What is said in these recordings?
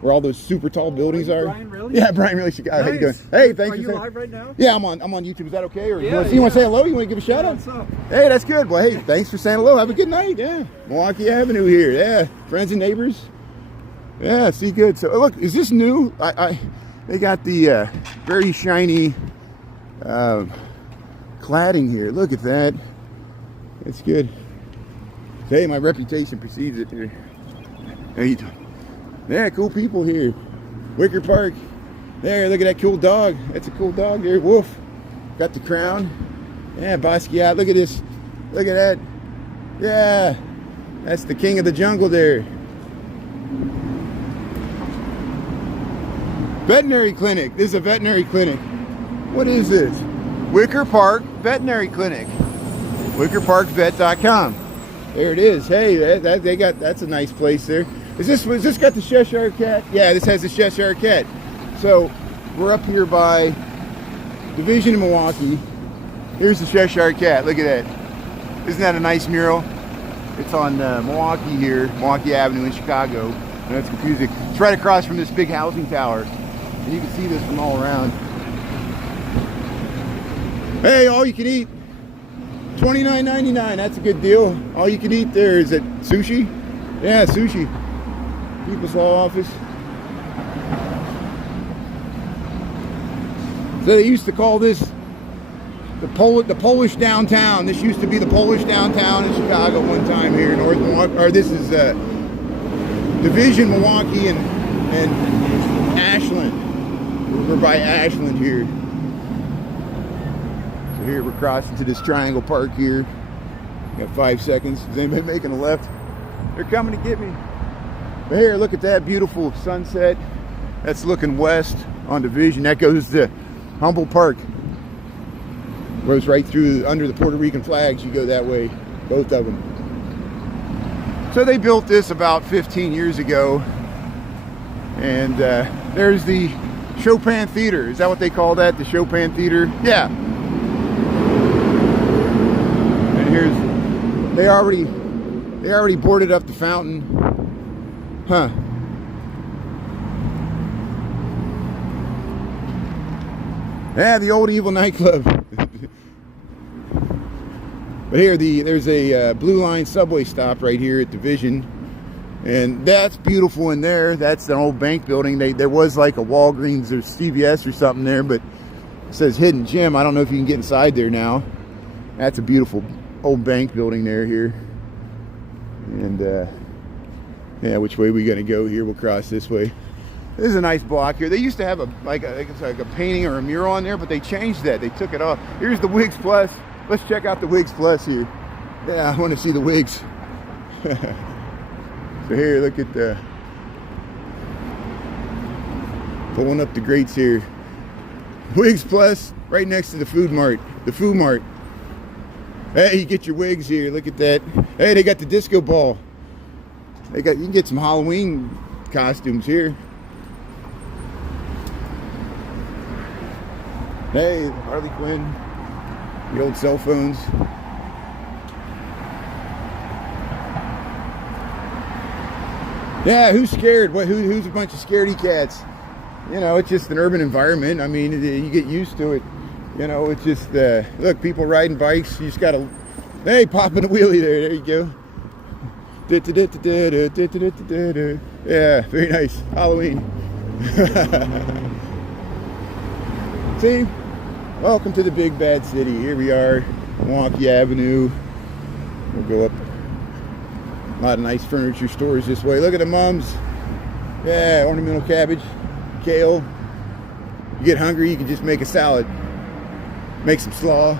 where all those super tall buildings are. Brian Really? Yeah, Brian Really Chicago. Nice. How you doing? Hey, thanks Are for you saying. live right now? Yeah, I'm on YouTube. Is that okay? Or Yeah, you want to say hello? You want to give a shout out? What's up? Hey, that's good. Well, hey, thanks for saying hello. Have a good night. Yeah, Milwaukee Avenue here. Yeah, friends and neighbors. Yeah, see, good. So look, is this new? They got the very shiny cladding here. Look at that. It's good. Hey, my reputation precedes it here. How you doing? Yeah, cool people here. Wicker Park. There, look at that cool dog. That's a cool dog there. Wolf. Got the crown. Yeah, Basquiat. Look at this. Look at that. Yeah. That's the king of the jungle there. Veterinary clinic. This is a veterinary clinic. What is this? Wicker Park Veterinary Clinic. WickerParkVet.com. There it is. Hey, that's a nice place there. Was this got the Cheshire Cat? Yeah, this has the Cheshire Cat. So we're up here by Division in Milwaukee. Here's the Cheshire Cat. Look at that. Isn't that a nice mural? It's on Milwaukee here, Milwaukee Avenue in Chicago. And that's confusing. It's right across from this big housing tower. And you can see this from all around. Hey, all you can eat. $29.99. That's a good deal. All you can eat there. Is it sushi? Yeah, sushi. People's Law Office. So they used to call this the Polish downtown. This used to be the Polish downtown in Chicago one time here in North Milwaukee. Or this is Division, Milwaukee, and Ashland. We're by Ashland here. So here we're crossing to this Triangle Park here. Got 5 seconds. Is anybody making a left? They're coming to get me. But here, look at that beautiful sunset. That's looking west on Division. That goes to Humboldt Park. Goes right through under the Puerto Rican flags. You go that way, both of them. So they built this about 15 years ago. And there's the Chopin Theater. Is that what they call that? The Chopin Theater? Yeah. And here's, they already boarded up the fountain. Huh. Yeah, the old evil nightclub. But here, there's a Blue Line subway stop right here at Division. And that's beautiful in there. That's an old bank building. There was like a Walgreens or CVS or something there, but it says Hidden Gym. I don't know if you can get inside there now. That's a beautiful old bank building there here. And yeah, which way are we gonna go here? We'll cross this way. This is a nice block here. They used to have like a painting or a mural on there, but they changed that. They took it off. Here's the Wigs Plus. Let's check out the Wigs Plus here. Yeah, I want to see the wigs. So here, look at the pulling up the grates here. Wigs Plus, right next to the Food Mart. The Food Mart. Hey, you get your wigs here. Look at that. Hey, they got the disco ball. You can get some Halloween costumes here. Hey, Harley Quinn. The old cell phones. Yeah, who's scared? Who's a bunch of scaredy cats? You know, it's just an urban environment. I mean, you get used to it. You know, it's just, look, people riding bikes. You just gotta, hey, popping a wheelie there. There you go. Yeah, very nice. Halloween. See? Welcome to the big bad city. Here we are, Milwaukee Avenue. We'll go up. A lot of nice furniture stores this way. Look at the mums. Yeah, ornamental cabbage, kale. You get hungry, you can just make a salad. Make some slaw.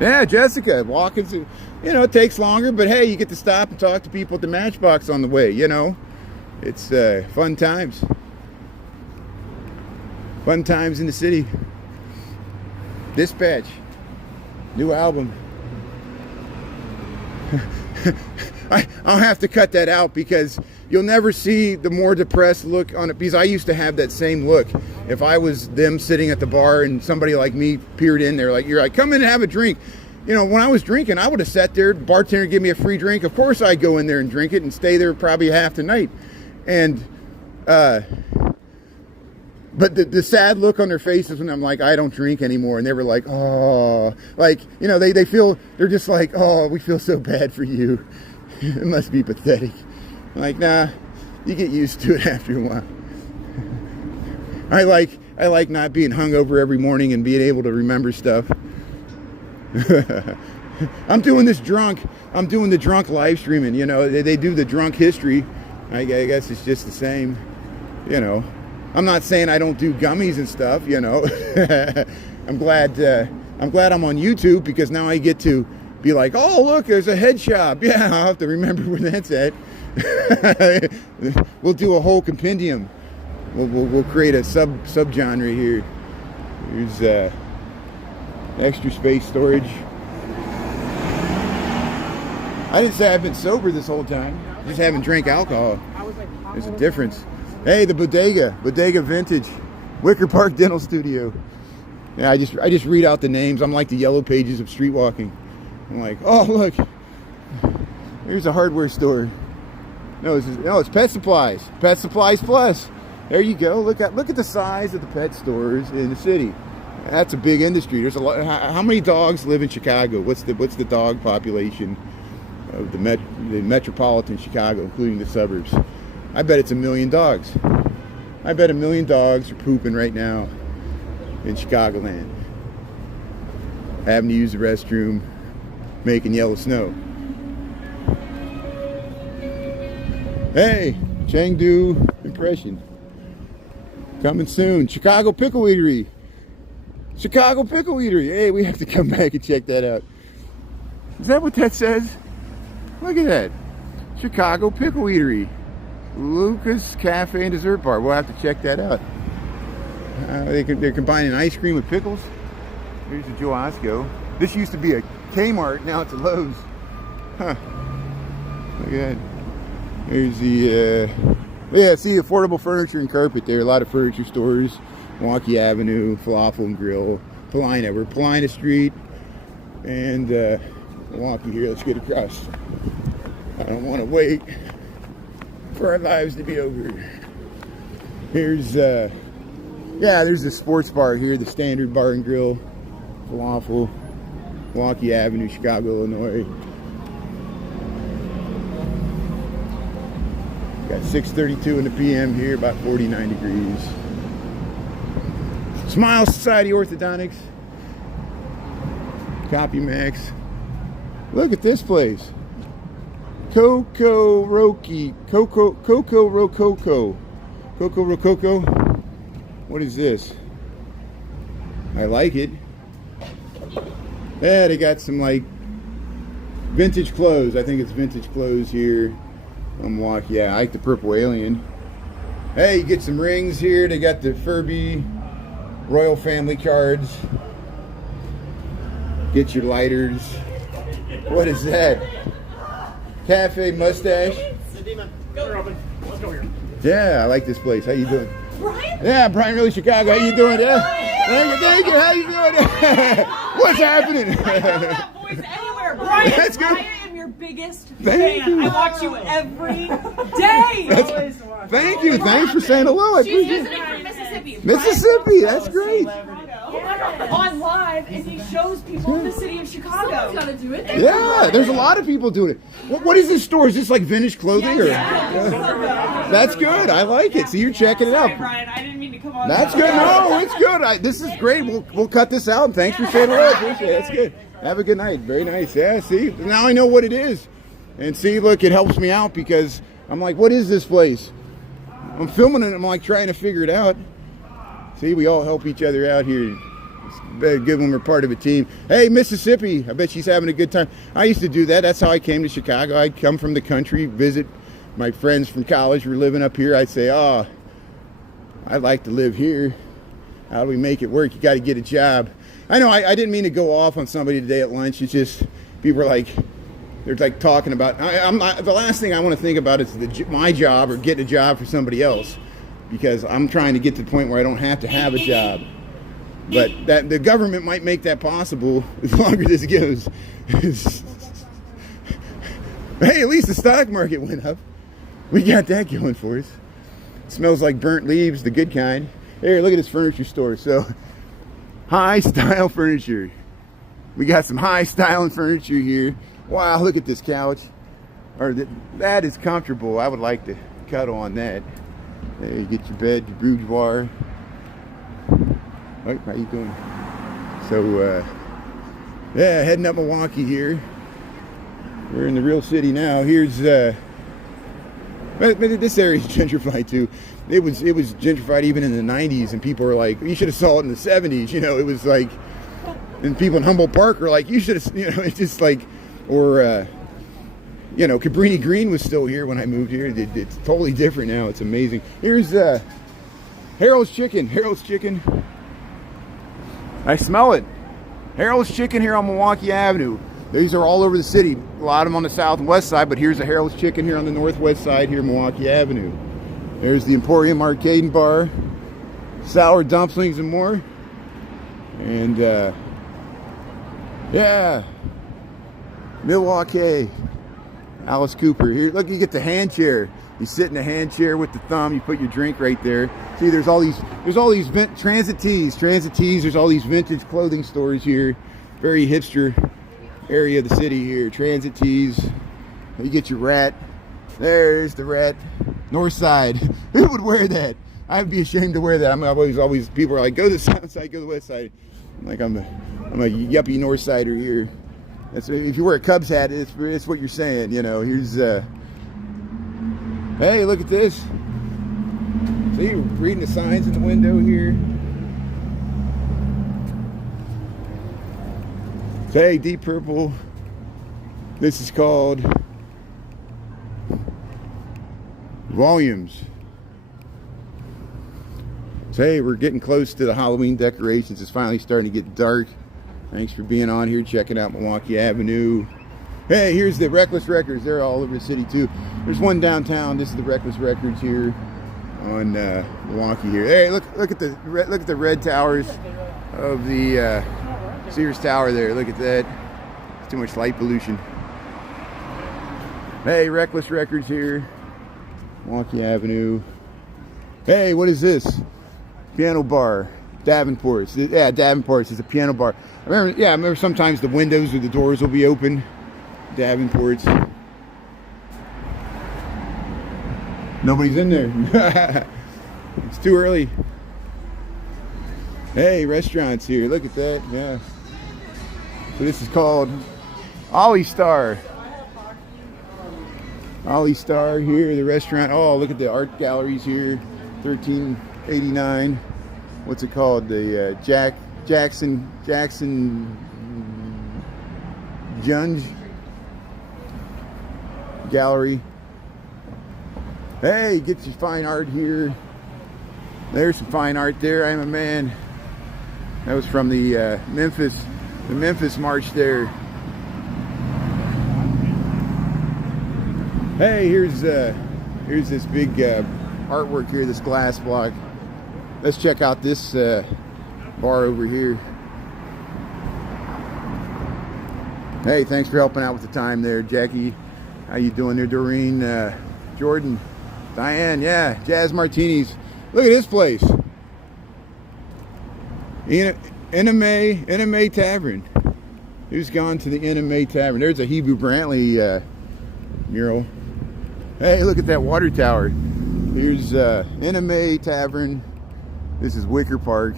Yeah, Jessica, walking through, you know, it takes longer, but hey, you get to stop and talk to people at the Matchbox on the way, you know. It's fun times. Fun times in the city. Dispatch. New album. I'll have to cut that out because you'll never see the more depressed look on it, because I used to have that same look. If I was them sitting at the bar and somebody like me peered in there, like, you're like, come in and have a drink. you know, when I was drinking, I would have sat there, the bartender give me a free drink. Of course I'd go in there and drink it and stay there probably half the night. And, but the sad look on their faces when I'm like, I don't drink anymore. And they were like, oh, like, you know, they feel, they're just like, oh, we feel so bad for you. It must be pathetic. I'm like, nah, you get used to it after a while. I like not being hungover every morning and being able to remember stuff. I'm doing this drunk. I'm doing the drunk live streaming. You know, they do the drunk history. I guess it's just the same. You know, I'm not saying I don't do gummies and stuff. You know, I'm glad I'm on YouTube because now I get to be like, oh look, there's a head shop. Yeah, I'll have to remember where that's at. We'll do a whole compendium. We'll create a subgenre here. Here's extra space storage. I didn't say I've been sober this whole time. Just haven't drank alcohol. There's a difference. Hey, the Bodega Vintage, Wicker Park Dental Studio. Yeah, I just read out the names. I'm like the yellow pages of street walking. I'm like, oh look, there's a hardware store. No, it's Pet Supplies. Pet Supplies Plus. There you go. Look at the size of the pet stores in the city. That's a big industry. There's a lot. How many dogs live in Chicago? What's the dog population of the metropolitan Chicago, including the suburbs? I bet it's 1 million dogs. I bet 1 million dogs are pooping right now in Chicagoland, having to use the restroom, making yellow snow. Hey, Chengdu impression. Coming soon. Chicago Pickle Eatery. Chicago Pickle Eatery. Hey, we have to come back and check that out. Is that what that says? Look at that. Chicago Pickle Eatery. Lucas Cafe and Dessert Bar. We'll have to check that out. They're combining ice cream with pickles. Here's a Joe Osco. This used to be a Kmart. Now it's a Lowe's. Huh. Look at that. Here's the, yeah, see, affordable furniture and carpet there. A lot of furniture stores. Milwaukee Avenue, Falafel and Grill, Paulina. We're Paulina Street and Milwaukee here. Let's get across. I don't want to wait for our lives to be over. Here's, yeah, there's the sports bar here, the Standard Bar and Grill, Falafel, Milwaukee Avenue, Chicago, Illinois. Got 6:32 in the PM here, about 49 degrees. Smile Society Orthodontics. Copy Max. Look at this place. Coco Roki. Coco Rococo. Coco Rococo. What is this? I like it. Yeah, they got some like vintage clothes. I think it's vintage clothes here. I'm walking. Yeah, I like the Purple Alien. Hey, you get some rings here. They got the Furby Royal Family cards. Get your lighters. What is that? Cafe Mustache. Let's go here. Yeah, I like this place. How you doing? Brian? Yeah, Brian Really Chicago. How you doing? Yeah. Thank you. How you doing? What's happening? That voice anywhere. Brian, That's good. I am your biggest Thank fan. you. I watch you every day. Thank you. Thanks for saying hello. I She's appreciate it. visiting from Mississippi. Mississippi, that's great. On live, and he shows people in the city of Chicago. Someone's got to do it. Yeah, there's a lot of people doing it. What is this store? Is this like vintage clothing? Or? That's good. I like it. So you're checking it out. Sorry, Brian, I didn't mean to come on. That's good. No, it's good. This is great. We'll cut this out. Thanks for saying hello. I appreciate it. That's good. Have a good night. Very nice. Yeah, see? Now I know what it is. And see, look, it helps me out because I'm like, what is this place? I'm filming it. I'm like trying to figure it out. See, we all help each other out here. It's good when we're part of a team. Hey, Mississippi. I bet she's having a good time. I used to do that. That's how I came to Chicago. I'd come from the country, visit my friends from college who were living up here. I'd say, oh, I'd like to live here. How do we make it work? You got to get a job. I know I didn't mean to go off on somebody today at lunch. It's just people are like, they're like talking about, the last thing I want to think about is my job or getting a job for somebody else, because I'm trying to get to the point where I don't have to have a job. But that the government might make that possible as longer as this goes. Hey, at least the stock market went up. We got that going for us. It smells like burnt leaves, the good kind. Here, look at this furniture store. So, high style furniture. We got some high style furniture here. Wow, look at this couch. That is comfortable. I would like to cuddle on that. There, you get your bed, your boudoir. Right, how you doing? So, yeah, heading up Milwaukee here. We're in the real city now. Here's, but this area is gentrified too. It was gentrified even in the 90s, and people were like, you should have saw it in the 70s. You know, it was like, and people in Humboldt Park were like, you should have, you know, it's just like, or, you know, Cabrini Green was still here when I moved here. It's totally different now. It's amazing. Here's Harold's Chicken. Harold's Chicken. I smell it. Harold's Chicken here on Milwaukee Avenue. These are all over the city. A lot of them on the south and west side, but here's a Harold's Chicken here on the northwest side here, Milwaukee Avenue. There's the Emporium Arcade and Bar, sour dumplings and more. And yeah, Milwaukee. Alice Cooper. Here, look, you get the hand chair. You sit in the hand chair with the thumb. You put your drink right there. See, there's all these Transit Tees. There's all these vintage clothing stores here. Very hipster area of the city here. Transit Tees. You get your rat. There's the rat. North side. Who would wear that? I'd be ashamed to wear that. I'm always people are like, go to the south side, go to the west side. I'm like, I'm a yuppie north sider here. That's, if you wear a Cubs hat, it's what you're saying, you know. Here's, hey, look at this. See, reading the signs in the window here. Hey, Deep Purple. This is called Volumes. So, hey, we're getting close to the Halloween decorations. It's finally starting to get dark. Thanks for being on here, checking out Milwaukee Avenue. Hey, here's the Reckless Records. They're all over the city too. There's one downtown. This is the Reckless Records here on Milwaukee here. Hey, look at the red towers of the Sears Tower there. Look at that. It's too much light pollution. Hey, Reckless Records here, Milwaukee Avenue. Hey, what is this? Piano bar. Davenport's. Yeah, Davenport's is a piano bar. I remember sometimes the windows or the doors will be open. Davenport's. Nobody's in there. It's too early. Hey, restaurants here. Look at that. Yeah. So this is called Ollie Star. Ollie Star here, the restaurant. Oh, look at the art galleries here. 1389. What's it called? The Jackson Junge Gallery. Hey, get your fine art here. There's some fine art there. I'm a man. That was from the Memphis March there. Hey, here's this big artwork here, this glass block. Let's check out this bar over here. Hey, thanks for helping out with the time there, Jackie. How you doing there, Doreen? Jordan, Diane, yeah, Jazz Martinis. Look at this place. NMA Tavern. Who's gone to the NMA Tavern? There's a Hebrew Brantley mural. Hey, look at that water tower. Here's NMA Tavern. This is Wicker Park.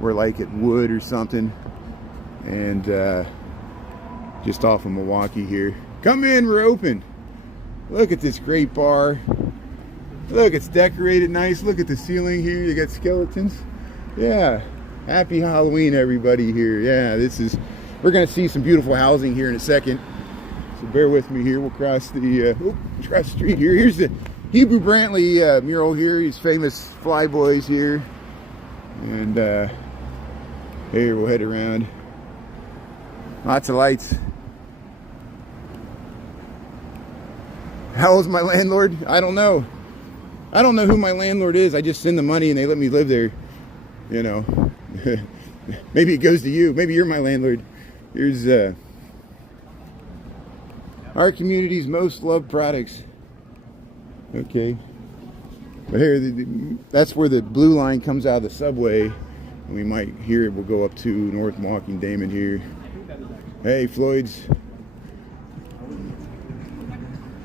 We're like at Wood or something. And just off of Milwaukee here. Come in, we're open. Look at this great bar. Look, it's decorated nice. Look at the ceiling here. You got skeletons. Yeah. Happy Halloween, everybody here. Yeah, we're gonna see some beautiful housing here in a second. So bear with me here. We'll cross the street here. Here's the Hebrew Brantley mural here. He's famous Flyboys here. And here we'll head around. Lots of lights. How old's my landlord? I don't know. I don't know who my landlord is. I just send the money and they let me live there. You know, Maybe it goes to you. Maybe you're my landlord. Here's our community's most loved products. Okay. But here, that's where the blue line comes out of the subway. And we might hear it will go up to North Milwaukee and Damon here. Hey, Floyd's.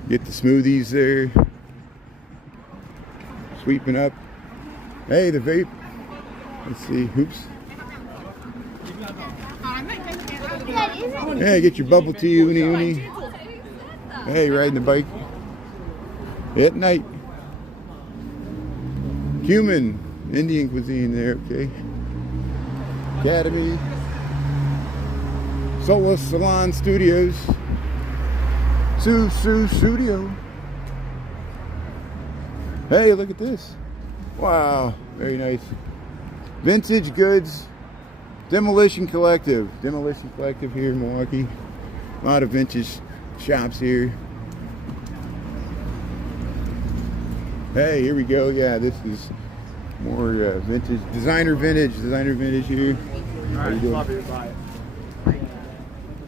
Get the smoothies there. Sweeping up. Hey, the vape. Let's see. Oops. Hey, get your bubble tea, uni. Hey, riding the bike. At night. Cumin. Indian cuisine there, okay. Academy. Solus Salon Studios. Su Studio. Hey, look at this. Wow, very nice. Vintage Goods. Demolition Collective. Demolition Collective here in Milwaukee. A lot of vintage shops here. Hey, here we go. Yeah, this is more vintage. Designer vintage here. How you doing?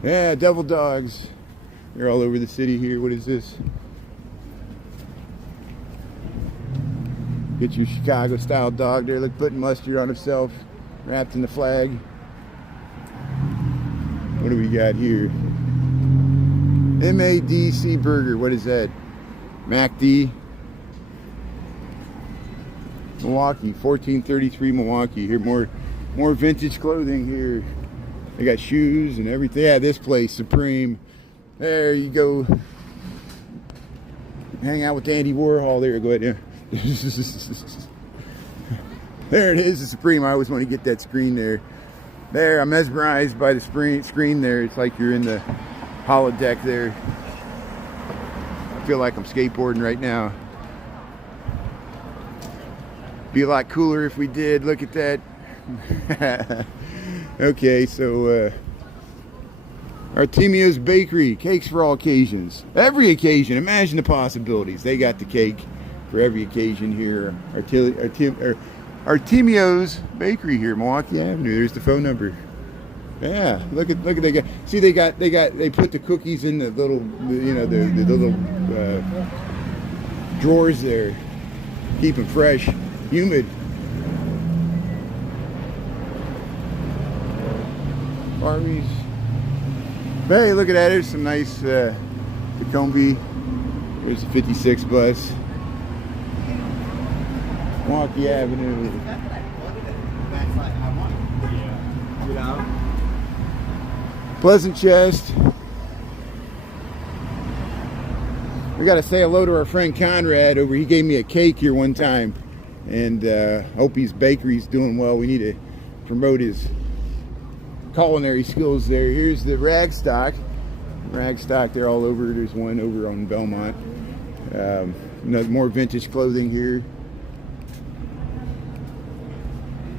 Yeah, Devil Dogs. They're all over the city here. What is this? Get your Chicago style dog there. Look, putting mustard on himself. Wrapped in the flag. What do we got here? MADC Burger. What is that? MACD. Milwaukee. 1433 Milwaukee. Here, more vintage clothing here. They got shoes and everything. Yeah, this place, Supreme. There you go. Hang out with Andy Warhol there. Go ahead. Yeah. There it is, the Supreme. I always want to get that screen there. There, I'm mesmerized by the screen there. It's like you're in the holodeck there. I feel like I'm skateboarding right now. Be a lot cooler if we did. Look at that. Okay, so Artemio's Bakery, cakes for all occasions. Every occasion, imagine the possibilities. They got the cake for every occasion here. Artemio's Bakery here, Milwaukee Avenue. There's the phone number. Yeah, look at they got. See, they put the cookies in the little, you know, the little drawers there. Keep them fresh, humid. Arby's. Hey, look at that. There's some nice Tacombe. There's the 56 bus. Milwaukee Avenue. Pleasant Chest. We got to say hello to our friend Conrad over. He gave me a cake here one time, and Opie's Bakery's doing well. We need to promote his culinary skills there. Here's the Ragstock. Ragstock, they're all over. There's one over on Belmont. More vintage clothing here.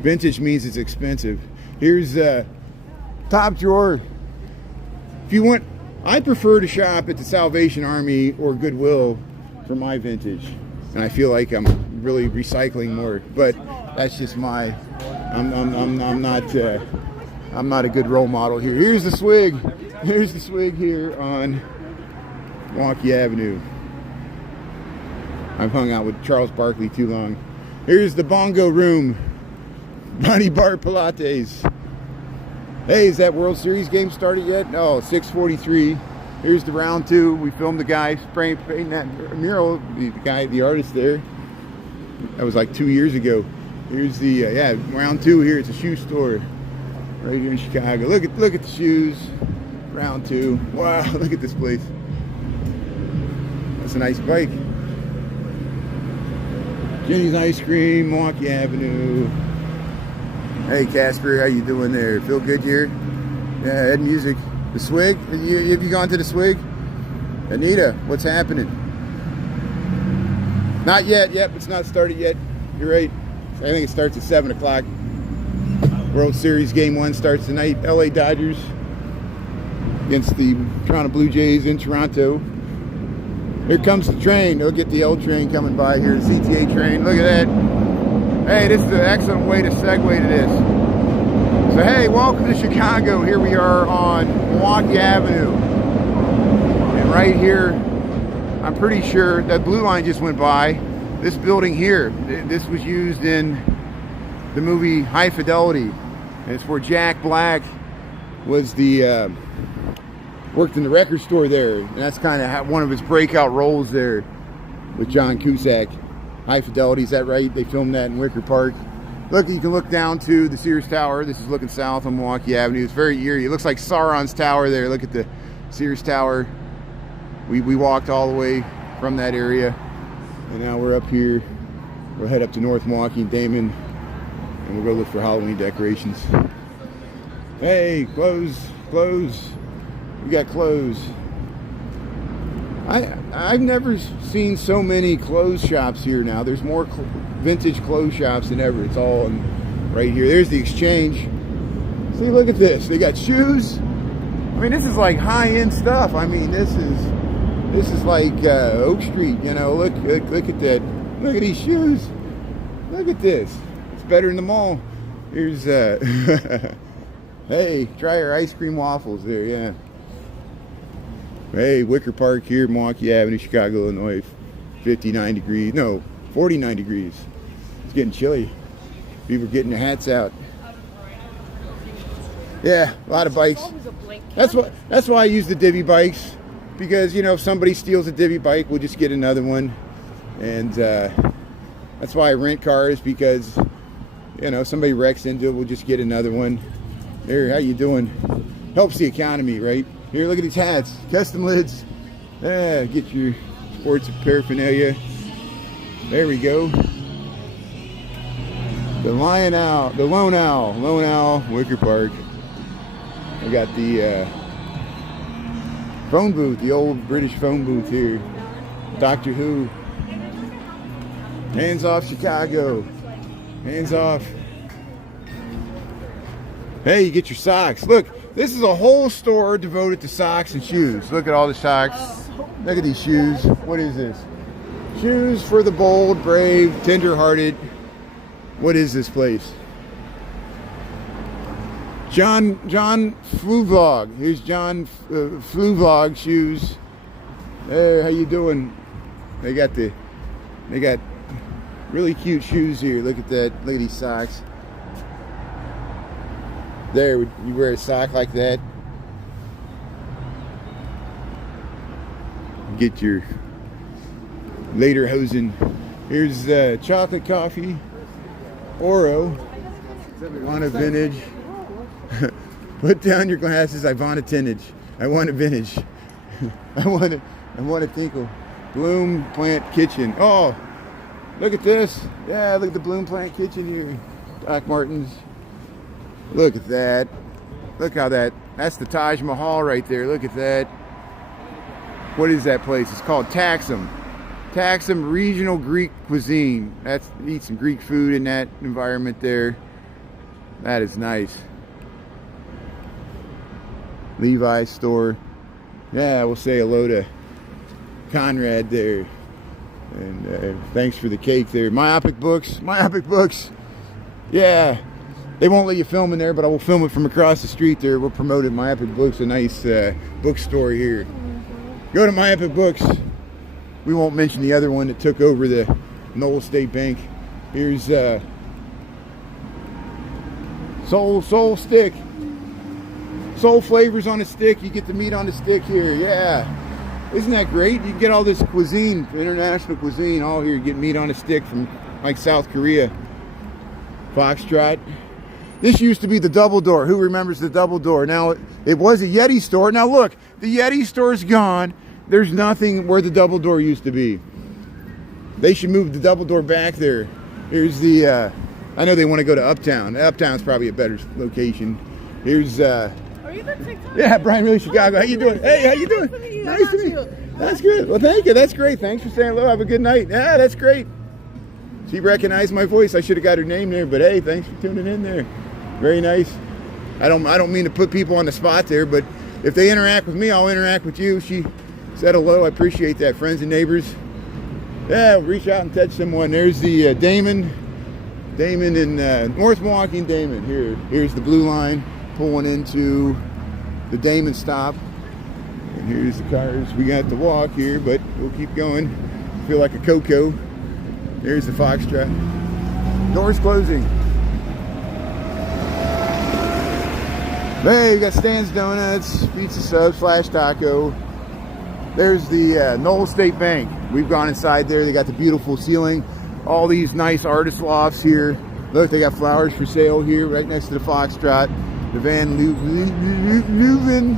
Vintage means it's expensive. Here's Top Drawer. If you want, I prefer to shop at the Salvation Army or Goodwill for my vintage, and I feel like I'm really recycling more. But that's just my. I'm not a good role model here. Here's the Swig. Here's the Swig here on Milwaukee Avenue. I've hung out with Charles Barkley too long. Here's the Bongo Room. Bonnie Bar Pilates. Hey, is that World Series game started yet? No, 6:43. Here's the round two. We filmed the guy painting that mural. The artist there. That was like 2 years ago. Here's the round two here. It's a shoe store right here in Chicago. Look at the shoes. Round two. Wow, look at this place. That's a nice bike. Jenny's Ice Cream, Milwaukee Avenue. Hey Casper, how you doing there? Feel good here? Yeah, Ed Music. The Swig? Have you gone to the Swig? Anita, what's happening? Not yet. Yep, it's not started yet. You're right. I think it starts at 7 o'clock. World Series Game 1 starts tonight. LA Dodgers against the Toronto Blue Jays in Toronto. Here comes the train. They'll get the L train coming by here, the CTA train. Look at that. Hey, this is an excellent way to segue to this. So hey, welcome to Chicago. Here we are on Milwaukee Avenue. And right here, I'm pretty sure that blue line just went by. This building here, this was used in the movie High Fidelity. And it's where Jack Black was the, worked in the record store there. And that's kind of one of his breakout roles there with John Cusack. High Fidelity, is that right? They filmed that in Wicker Park. Look, you can look down to the Sears Tower. This is looking south on Milwaukee Avenue. It's very eerie. It looks like Sauron's Tower there. Look at the Sears Tower. We walked all the way from that area. And now we're up here. We'll head up to North Milwaukee and Damon. And we'll go look for Halloween decorations. Hey, clothes. We got clothes. I've never seen so many clothes shops here now. There's more vintage clothes shops than ever. It's all right here. There's the Exchange. See, look at this. They got shoes. I mean, this is like high-end stuff. I mean, this is like Oak Street. You know, look at that. Look at these shoes. Look at this. It's better than the mall. Here's hey, try our ice cream waffles there. Yeah. Hey, Wicker Park here, Milwaukee Avenue, Chicago, Illinois. 59 degrees. No, 49 degrees. It's getting chilly. People are getting their hats out. Yeah, a lot of bikes. That's why I use the Divvy bikes, because you know, if somebody steals a Divvy bike, we'll just get another one. And that's why I rent cars, because you know, somebody wrecks into it, we'll just get another one. There, how you doing? Helps the economy, right? Here, look at these hats, custom lids. Yeah, get your sports paraphernalia. There we go. The Lone Owl, Wicker Park. I got the phone booth, the old British phone booth here. Doctor Who. Hands off Chicago. Hands off. Hey, you get your socks. Look. This is a whole store devoted to socks and shoes. Look at all the socks. Look at these shoes. What is this? Shoes for the bold, brave, tender-hearted. What is this place? John Fluvlog. Here's John Fluvlog shoes. Hey, how you doing? They got really cute shoes here. Look at that. Look at these socks. There, you wear a sock like that. Get your lederhosen. Here's chocolate coffee, Oro. Want a vintage? Put down your glasses. I want a vintage. I want a vintage. I want a tinkle. Bloom Plant Kitchen. Oh, look at this. Yeah, look at the Bloom Plant Kitchen here. Doc Martens. Look at that. Look how that's the Taj Mahal right there. Look at that. What is that place? It's called Taxum. Taxum Regional Greek Cuisine. Eat some Greek food in that environment there. That is nice. Levi's store. Yeah, we'll say hello to Conrad there. And thanks for the cake there. Myopic Books. Yeah. They won't let you film in there, but I will film it from across the street there. We'll promote it. My Epic Books, a nice bookstore here. Go to My Epic Books. We won't mention the other one that took over the Knoll State Bank. Here's Soul Stick. Soul flavors on a stick. You get the meat on the stick here. Yeah. Isn't that great? You can get all this cuisine, international cuisine, all here. You get meat on a stick from like South Korea. Foxtrot. This used to be the Double Door. Who remembers the Double Door? Now, it was a Yeti store. Now, look, the Yeti store's gone. There's nothing where the Double Door used to be. They should move the Double Door back there. Here's the, I know they want to go to Uptown. Uptown's probably a better location. Here's, Are you the TikTok? yeah, Brian Really Chicago. How you doing? Hey, how you doing? Nice to meet you. That's good. Well, thank you. That's great. Thanks for saying hello. Have a good night. Yeah, that's great. She recognized my voice. I should have got her name there, but hey, thanks for tuning in there. Very nice. I don't mean to put people on the spot there, but if they interact with me, I'll interact with you. She said hello. I appreciate that, friends and neighbors. Yeah, reach out and touch someone. There's the Damon Damon and North Milwaukee and Damon. Here's the blue line pulling into the Damon stop. And here's the cars. We got to walk here, but we'll keep going. Feel like a Coco. There's the Foxtrot. Doors closing. Hey, we got Stan's Donuts, Pizza Subs, Flash Taco. There's the Knoll State Bank. We've gone inside there. They got the beautiful ceiling. All these nice artist lofts here. Look, they got flowers for sale here right next to the Foxtrot. The Van Leuven.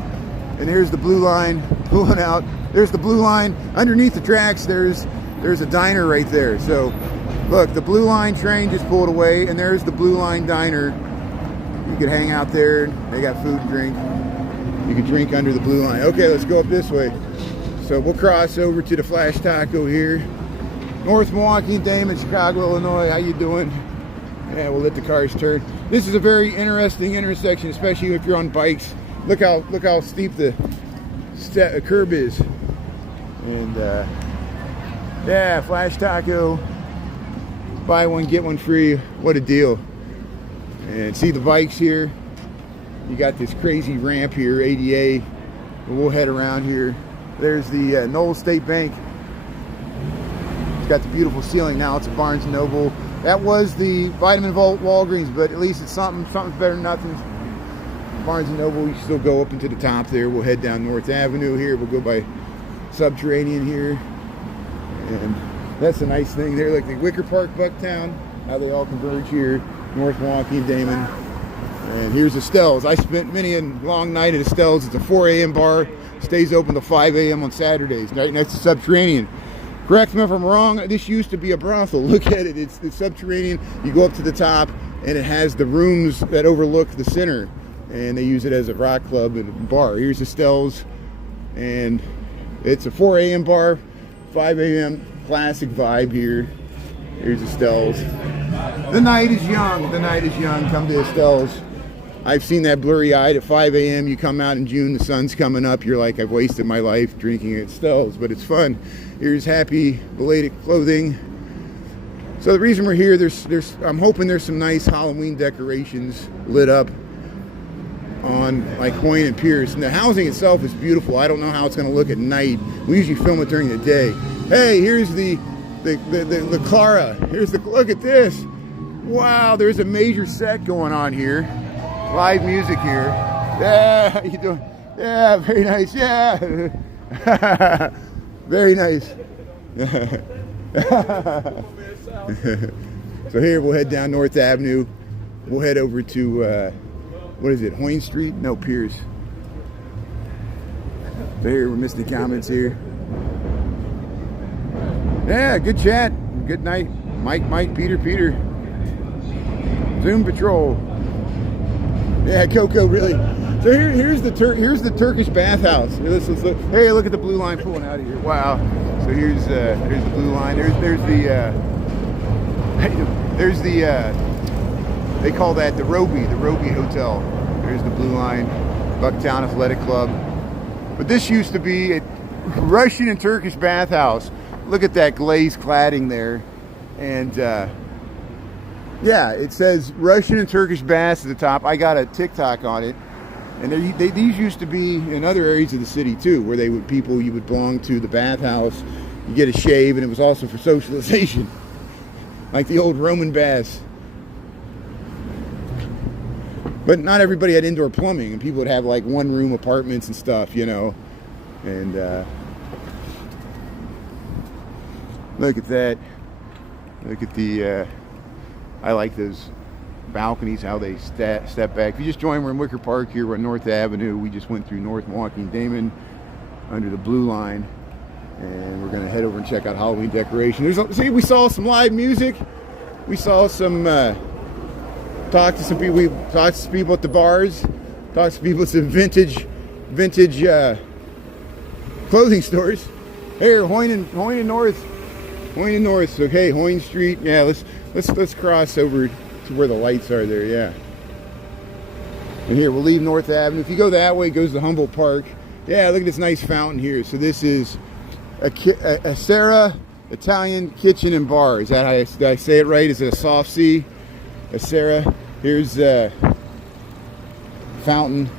And here's the blue line pulling out. There's the blue line. Underneath the tracks, there's a diner right there. So, look, the blue line train just pulled away, and there's the blue line diner. You could hang out there. They got food and drink. You could drink under the blue line. Okay, let's go up this way. So we'll cross over to the Flash Taco here. North Milwaukee and Damon, Chicago, Illinois. How you doing? Yeah, we'll let the cars turn. This is a very interesting intersection, especially if you're on bikes. Look how steep the curb is. And yeah, Flash Taco. Buy one, get one free. What a deal. And see the bikes here. You got this crazy ramp here, ADA. We'll head around here. There's the Knoll State Bank. It's got the beautiful ceiling. Now it's a Barnes & Noble. That was the Vitamin Vault Walgreens, but at least it's something's better than nothing. Barnes & Noble, you still go up into the top there. We'll head down North Avenue here. We'll go by Subterranean here. And that's a nice thing there. Like the Wicker Park, Bucktown, how they all converge here. North Milwaukee and Damon. And here's Estelle's. I spent many a long night at Estelle's. It's a 4 a.m. bar. Stays open till 5 a.m. on Saturdays. Right next to Subterranean. Correct me if I'm wrong. This used to be a brothel. Look at it. It's Subterranean. You go up to the top, and it has the rooms that overlook the center. And they use it as a rock club and bar. Here's Estelle's. And it's a 4 a.m. bar. 5 a.m. classic vibe here. Here's Estelle's. The night is young. The night is young. Come to Estelle's. I've seen that blurry-eyed at 5 a.m. You come out in June, the sun's coming up. You're like, I've wasted my life drinking at Estelle's, but it's fun. Here's Happy Belated Clothing. So the reason we're here, I'm hoping there's some nice Halloween decorations lit up on like Hoyne and Pierce. And the housing itself is beautiful. I don't know how it's going to look at night. We usually film it during the day. Hey, here's the Clara. Look at this. Wow, there's a major set going on here. Live music here. Yeah, how you doing? Yeah, very nice. Yeah. Very nice. So here we'll head down North Avenue. We'll head over to, what is it, Hoyne Street? No, Pierce. So here we're missing the comments here. Yeah, good chat. Good night. Mike, Peter. Zoom Patrol. Yeah, Coco, really. So here's the Turkish bathhouse. Let's look. Hey, look at the blue line pulling out of here. Wow. So here's the blue line. There's the they call that the Roby Hotel. There's the blue line, Bucktown Athletic Club. But this used to be a Russian and Turkish bathhouse. Look at that glazed cladding there, and yeah, it says Russian and Turkish baths at the top. I got a TikTok on it, and these used to be in other areas of the city too, where you would belong to the bathhouse, you get a shave, and it was also for socialization, like the old Roman baths. But not everybody had indoor plumbing, and people would have like one-room apartments and stuff, you know. And look at that. Look at the. I like those balconies, how they step back. If you just join, we're in Wicker Park here. We're on North Avenue. We just went through North Milwaukee and Damon under the blue line. And we're going to head over and check out Halloween decoration. See, we saw some live music. We saw some, talked to some people. We talked to some people at the bars. Talked to people at some vintage clothing stores. Here, Hoyne and North. Okay, Hoyne Street. Yeah, let's cross over to where the lights are there. Yeah. And here we'll leave North Avenue. If you go that way, it goes to Humboldt Park. Yeah, look at this nice fountain here. So this is a Sarah Italian Kitchen and Bar. Is that how did I say it right? Is it a soft C? Sarah. Here's Fountain.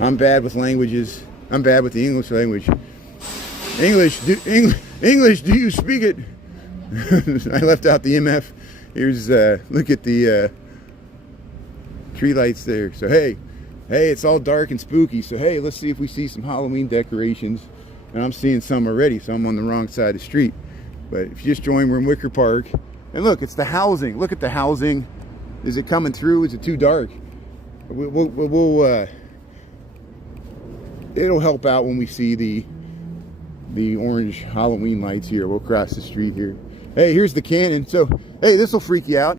I'm bad with languages. I'm bad with the English language. English, do you speak it? I left out the MF. Here's, look at the tree lights there. So hey, it's all dark and spooky. So hey, let's see if we see some Halloween decorations. And I'm seeing some already, so I'm on the wrong side of the street. But if you just join, we're in Wicker Park. And look, it's the housing. Look at the housing. Is it coming through? Is it too dark? It'll help out when we see the orange Halloween lights here. We'll cross the street here. Hey, here's the cannon. So, hey, this will freak you out.